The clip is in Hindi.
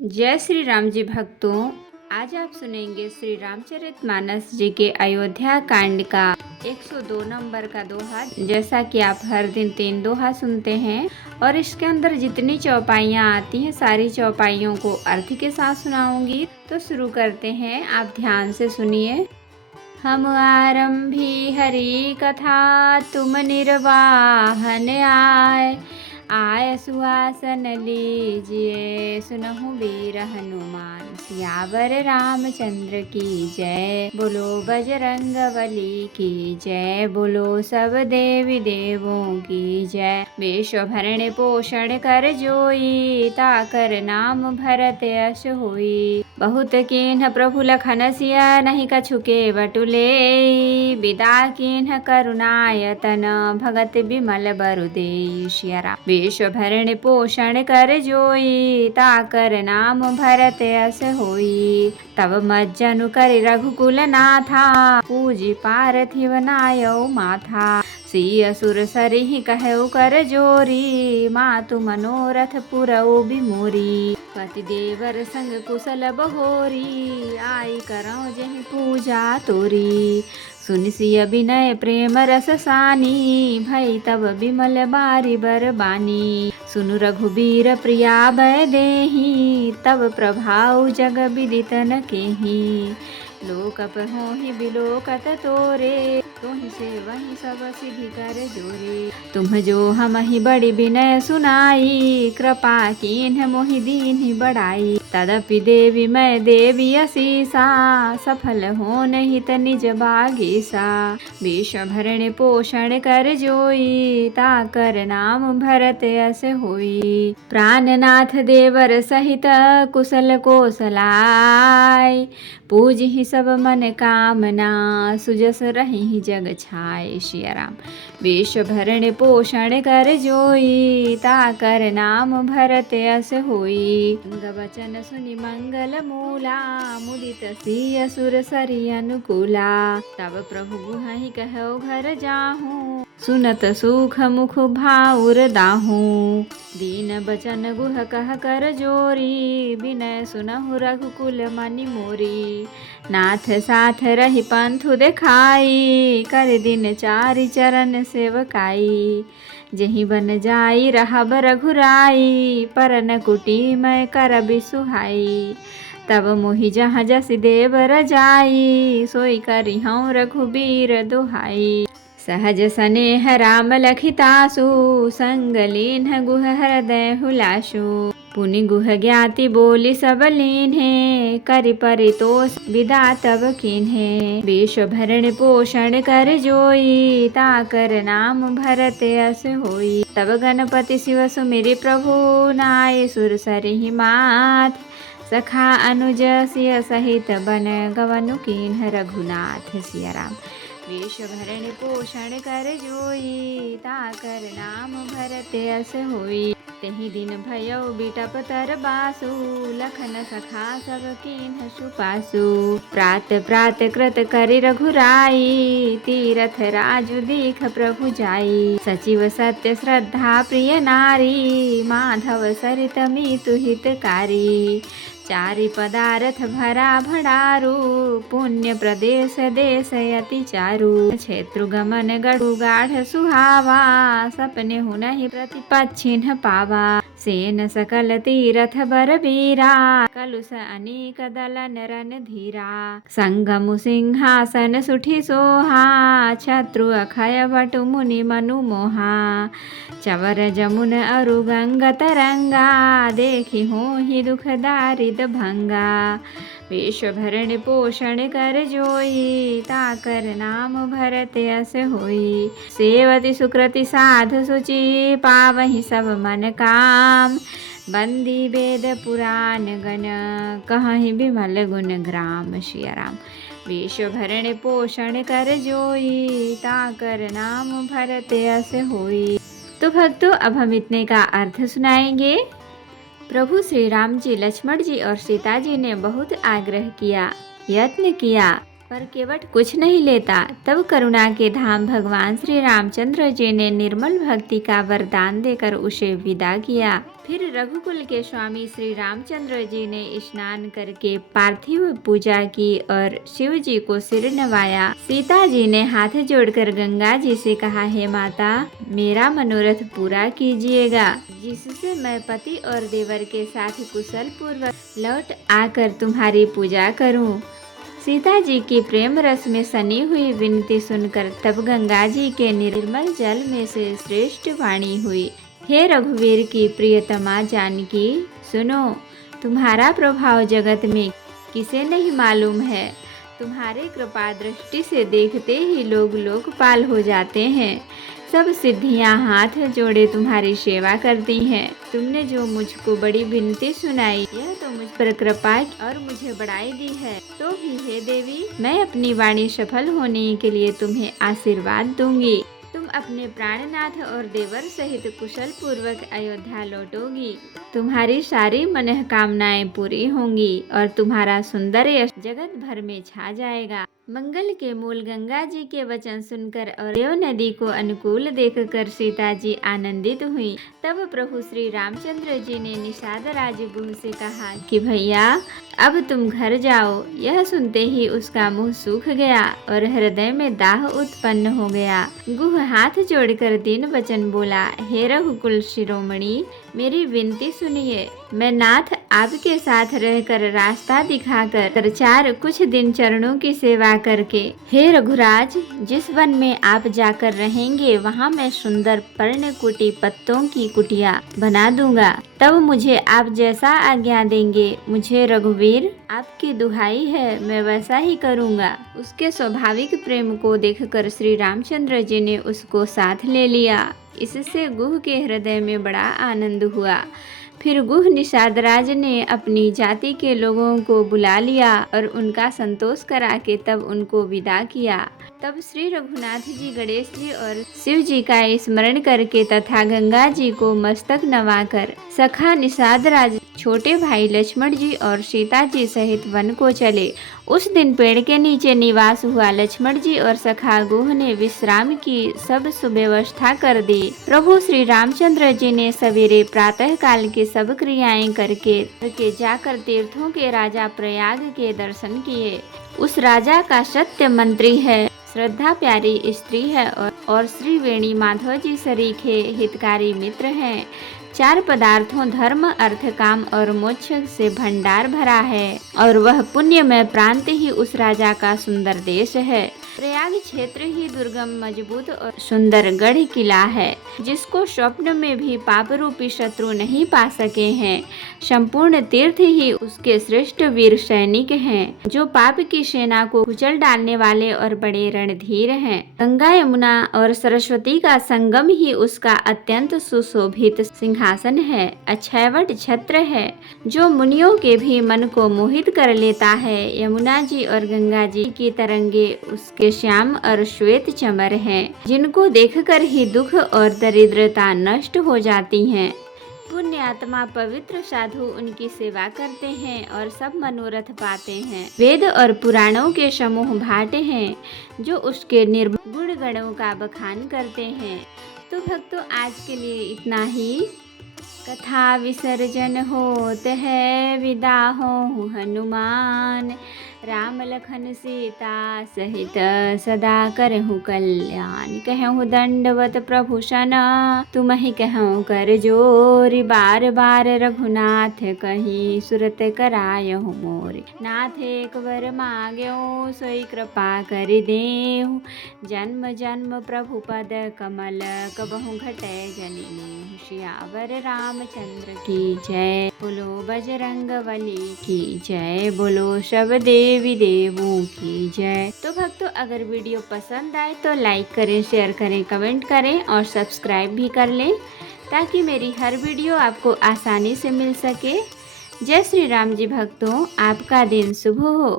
जय श्री राम जी भक्तों, आज आप सुनेंगे श्री रामचरितमानस जी के अयोध्या कांड का 102 नंबर का दोहा। जैसा कि आप हर दिन 3 दोहा सुनते हैं और इसके अंदर जितनी चौपाइयाँ आती हैं सारी चौपाइयों को अर्थ के साथ सुनाऊंगी। तो शुरू करते हैं, आप ध्यान से सुनिए। हम आरंभी हरि कथा, तुम निर्वाहन आय सुहासन लीजिए, सुनहु वीर हनुमान सियावर रामचंद्र की जय। बोलो बजरंग बली की जय, बोलो सब देवी देवों की जय। विश्वभरण पोषण कर जोई, ताकर नाम भरत यश होई। बहुत कीन्ह प्रभु लखन सिया, नहीं कछुके बटुले। विदा कीन्ह करुणायतन, भगत बिमल बरु देई सिया राम। विश्वभरण पोषण कर जोई, ताकर नाम भरत यश होई। तब मज्जनु करि रघुकुल नाथा, पूजी पार्थिव नायौ माथा। सिय असुर सरिहि कहउ कर जोरी, मातु मनोरथ पुरउ बिमोरी। पति देवर संग कुशल बहोरी, आई करौ जेहि पूजा तोरी। सुनि सिय विनय प्रेम रस सानी, भई तब बिमल बारी बर बानी। सुनु रघुबीर प्रिया भय देहि, तब प्रभाउ जग विदित न केहि। लोकप होहि बिलोकत तोरे, तोहि से वही सब सिद्धि कर जोरे। तुम जो हमहि बड़ी विनय सुनाई, कृपा कीन्ह मोहि दीन्हि बड़ाई। तदपि देवी मैं देवी असीसा, सफल होन हित निज बागीसा। विश्वभरण पोषण कर जोई, ताकर नाम भरत यश होई। प्राणनाथ देवर सहित कुशल कोसलाय, पूजहि सब मन कामना, सुजस रहि जग छाय सिया राम। विश्वभरण पोषण कर जोई, ताकर नाम भरत यश होई। अंग वचन सुनि मंगल मूला, मुदित सिय सुर सरि अनुकूला। तब प्रभु गुहहि कहउ घर जाहूँ, सुनत सुख मुख भाउर दाहूँ। दीन बचन गुह कह कर जोरी, विनय सुनहु रघुकुल मनि मोरी। नाथ साथ रहि पंथु देखाई, कर दिन चारि चरण सेवकाई। जहि बन जाई रहब रघुराई, परन कुटी मैं करबि सुहाई। तब मोहि जहाँ जसि देव रजाई, सोई करिहउँ रघुबीर दुहाई। सहज सनेह राम लखितासु, संग लीन्ह गुह हृदय हुलासु। पुनि गुह ज्ञाति बोली सब लीन्हे, करि परितोष विदा तब कीन्हे। विश्वभरण पोषण कर जोई, ताकर नाम भरत यश होई। तब गणपति शिव सुमिरि प्रभु, नाय सुर सरिहि मात। सखा अनुज सिय सहित बन, गवनु कीन्ह रघुनाथ सिया राम। विश्वभरण पोषण कर जोई, ताकर नाम भरत यश होई। तेहि दिन भयउ बिटप तर बासु, लखन सखा सब कीन्ह सुपासु। प्रात प्रात कृत करि रघुराई, तीरथ राजु दीख प्रभु जाई। सचिव सत्य श्रद्धा प्रिय नारी, माधव सरित मीतु हितकारी। चारि पदारथ भरा भंडारू, पुण्य प्रदेश देश अति चारु। क्षेत्रु गमन गढ़ु गाढ़ सुहावा, सपने हुनहि प्रतिपच्छिन्न पावा। सेन सकल तीरथ बर बीरा, कलुष अनेक दलन रन धीरा। संगमु सिंहासन सुठि सोहा, छत्रु अखय बटु मुनि मनु मोहा। चवर जमुन अरु गंग तरंगा, देखि होहि दुख दारिद भंगा। विश्वभरण पोषण कर जोई, ताकर नाम भरत यश होई। सेवति सुकृति साध सुचि, पावहि सब मन काम। बंदी वेद पुराण गण, कहहि बिमल गुण ग्राम सिया राम। विश्वभरण पोषण कर जोई, ताकर नाम भरत यश होई। तो भक्तों, अब हम इतने का अर्थ सुनाएंगे। प्रभु श्री राम जी, लक्ष्मण जी और सीता जी ने बहुत आग्रह किया, यत्न किया पर केवट कुछ नहीं लेता। तब करुणा के धाम भगवान श्री रामचंद्र जी ने निर्मल भक्ति का वरदान देकर उसे विदा किया। फिर रघुकुल के स्वामी श्री रामचंद्र जी ने स्नान करके पार्थिव पूजा की और शिव जी को सिर नवाया। सीता जी ने हाथ जोड़कर गंगा जी से कहा, हे माता, मेरा मनोरथ पूरा कीजिएगा, जिससे मैं पति और देवर के साथ कुशल पूर्वक लौट आकर तुम्हारी पूजा करूं। सीता जी की प्रेम रस में सनी हुई विनती सुनकर तब गंगा जी के निर्मल जल में से श्रेष्ठ वाणी हुई, हे रघुवीर की प्रियतमा जानकी, सुनो, तुम्हारा प्रभाव जगत में किसे नहीं मालूम है। तुम्हारे कृपा दृष्टि से देखते ही लोग लोकपाल हो जाते हैं। सब सिद्धियां हाथ जोड़े तुम्हारी सेवा करती हैं। तुमने जो मुझको बड़ी विनती सुनाई, यह तो मुझ पर कृपा और मुझे बढ़ाई दी है। तो भी हे देवी, मैं अपनी वाणी सफल होने के लिए तुम्हें आशीर्वाद दूंगी। तुम अपने प्राणनाथ और देवर सहित कुशल पूर्वक अयोध्या लौटोगी। तुम्हारी सारी मनोकामनाएं पूरी होंगी और तुम्हारा सुंदर यश जगत भर में छा जाएगा। मंगल के मूल गंगा जी के वचन सुनकर और देव नदी को अनुकूल देखकर सीता जी आनंदित हुई। तब प्रभु श्री रामचंद्र जी ने निषाद राज गुह से कहा कि भैया, अब तुम घर जाओ। यह सुनते ही उसका मुंह सूख गया और हृदय में दाह उत्पन्न हो गया। गुह हाथ जोड़कर दीन वचन बोला, हे रघुकुल शिरोमणि, मेरी विनती सुनिए। मैं नाथ आपके साथ रहकर रास्ता दिखाकर चार कुछ दिन चरणों की सेवा करके, हे रघुराज, जिस वन में आप जाकर रहेंगे वहाँ मैं सुंदर पर्णकुटी पत्तों की कुटिया बना दूंगा। तब मुझे आप जैसा आज्ञा देंगे, मुझे रघुवीर आपकी दुहाई है, मैं वैसा ही करूंगा। उसके स्वाभाविक प्रेम को देखकर श्री रामचंद्र जी ने उसको साथ ले लिया। इससे गुह के हृदय में बड़ा आनंद हुआ। फिर गुह निषादराज ने अपनी जाति के लोगों को बुला लिया और उनका संतोष करा के तब उनको विदा किया। तब श्री रघुनाथ जी गणेश जी और शिव जी का स्मरण करके तथा गंगा जी को मस्तक नवाकर सखा निषादराज, छोटे भाई लक्ष्मण जी और सीता जी सहित वन को चले। उस दिन पेड़ के नीचे निवास हुआ। लक्ष्मण जी और सखा गुह ने विश्राम की सब सुव्यवस्था कर दी। प्रभु श्री रामचंद्र जी ने सवेरे प्रातः काल की सब क्रियाएं करके जाकर तीर्थों के राजा प्रयाग के दर्शन किए। उस राजा का सत्य मंत्री है, श्रद्धा प्यारी स्त्री है और श्री वेणी माधव जी सरीखे हितकारी मित्र हैं। चार पदार्थों धर्म, अर्थ, काम और मोक्ष से भंडार भरा है और वह पुण्यमय प्रांत ही उस राजा का सुंदर देश है। प्रयाग क्षेत्र ही दुर्गम, मजबूत और सुंदर गढ़ किला है, जिसको स्वप्न में भी पाप रूपी शत्रु नहीं पा सके हैं। संपूर्ण तीर्थ ही उसके श्रेष्ठ वीर सैनिक हैं, जो पाप की सेना को कुचल डालने वाले और बड़े रणधीर हैं। गंगा, यमुना और सरस्वती का संगम ही उसका अत्यंत सुशोभित सिंहासन है। अक्षयवट छत्र है, जो मुनियों के भी मन को मोहित कर लेता है। यमुना जी और गंगा जी की तरंगे उसके श्याम और श्वेत चमर हैं, जिनको देखकर ही दुख और दरिद्रता नष्ट हो जाती हैं। पुण्य आत्मा पवित्र साधु उनकी सेवा करते हैं और सब मनोरथ पाते हैं। वेद और पुराणों के समूह भाट हैं, जो उसके निर्गुण गणों का बखान करते हैं। तो भक्तों, आज के लिए इतना ही। कथा विसर्जन होत है, विदा हो हनुमान। राम लखन सीता सहित सदा करहु कल्याण। कहूँ दंडवत प्रभु सना, तुम ही कहूँ कर जोर। बार बार रघुनाथ कही, सुरत करायहु मोर। नाथ एक वर मांग्यो, सोई कृपा कर देहु। जन्म जन्म प्रभु पद कमल, कबहु घटै जनिनी। सियावर रामचंद्र की जय, बोलो बजरंगबली की जय, बोलो सब देवी देवों की जय। तो भक्तों, अगर वीडियो पसंद आए तो लाइक करें, शेयर करें, कमेंट करें और सब्सक्राइब भी कर लें, ताकि मेरी हर वीडियो आपको आसानी से मिल सके। जय श्री राम जी भक्तों, आपका दिन शुभ हो।